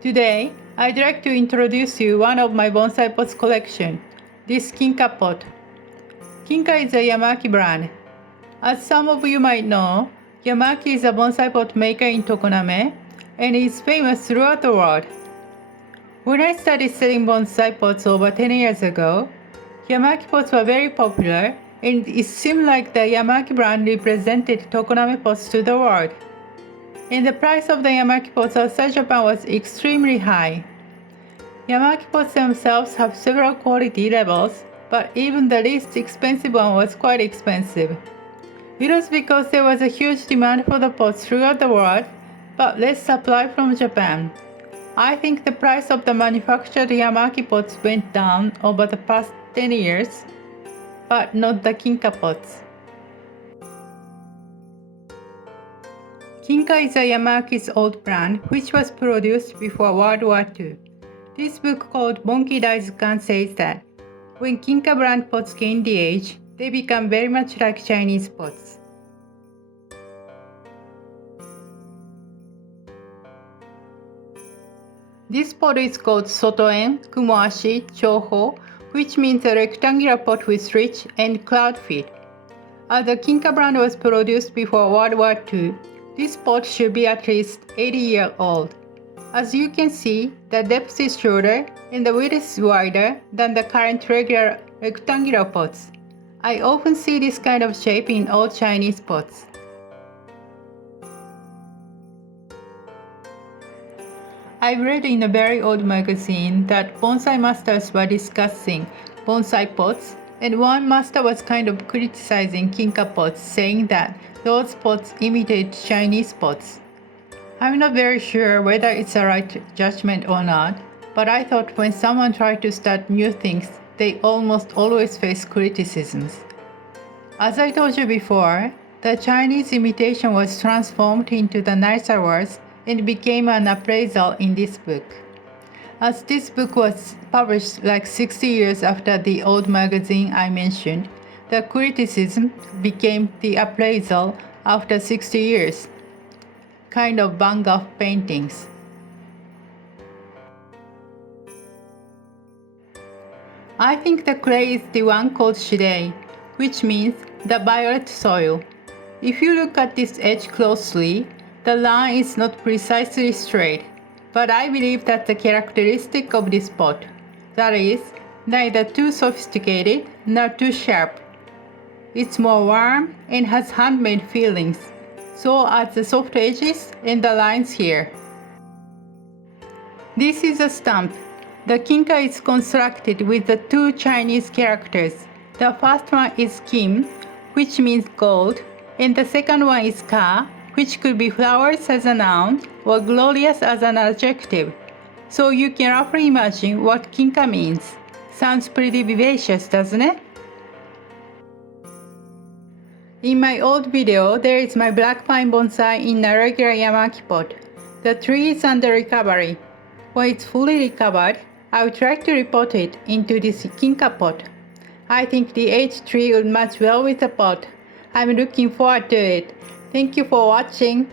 Today, I'd like to introduce you one of my bonsai pots collection, this Kinka pot. Kinka is a Yamaaki brand. As some of you might know, Yamaaki is a bonsai pot maker in Tokoname and is famous throughout the world. When I started selling bonsai pots over 10 years ago, Yamaaki pots were very popular and it seemed like the Yamaaki brand represented Tokoname pots to the world. And the price of the Yamaaki pots outside Japan was extremely high. Yamaaki pots themselves have several quality levels, but even the least expensive one was quite expensive. It was because there was a huge demand for the pots throughout the world, but less supply from Japan. I think the price of the manufactured Yamaaki pots went down over the past 10 years, but not the Kinka pots. Kinka is a Yamaaki's old brand which was produced before World War II. This book called Monkey Daizukan says that when Kinka brand pots gain the age, they become very much like Chinese pots. This pot is called Sotoen Kumoashi Choho, which means a rectangular pot with rich and cloud feet. As the Kinka brand was produced before World War II, this pot should be at least 80 years old. As you can see, the depth is shorter and the width is wider than the current regular rectangular pots. I often see this kind of shape in old Chinese pots. I've read in a very old magazine that bonsai masters were discussing bonsai pots, and one master was kind of criticizing Kinka pots, saying that those pots imitate Chinese pots. I'm not very sure whether it's a right judgment or not, but I thought when someone tries to start new things, they almost always face criticisms. As I told you before, the Chinese imitation was transformed into the nicer words and became an appraisal in this book. As this book was published like 60 years after the old magazine I mentioned, the criticism became the appraisal after 60 years. Kind of Van Gogh paintings. I think the clay is the one called shirei, which means the violet soil. If you look at this edge closely, the line is not precisely straight, but I believe that's a characteristic of this pot. That is, neither too sophisticated nor too sharp. It's more warm and has handmade feelings, so are the soft edges and the lines here. This is a stamp. The Kinka is constructed with the two Chinese characters. The first one is Kim, which means gold, and the second one is Ka, which could be flowers as a noun or glorious as an adjective. So you can roughly imagine what Kinka means. Sounds pretty vivacious, doesn't it? In my old video, there is my black pine bonsai in a regular Yamaaki pot. The tree is under recovery. When it's fully recovered, I will try to repot it into this Kinka pot. I think the aged tree will match well with the pot. I'm looking forward to it. Thank you for watching.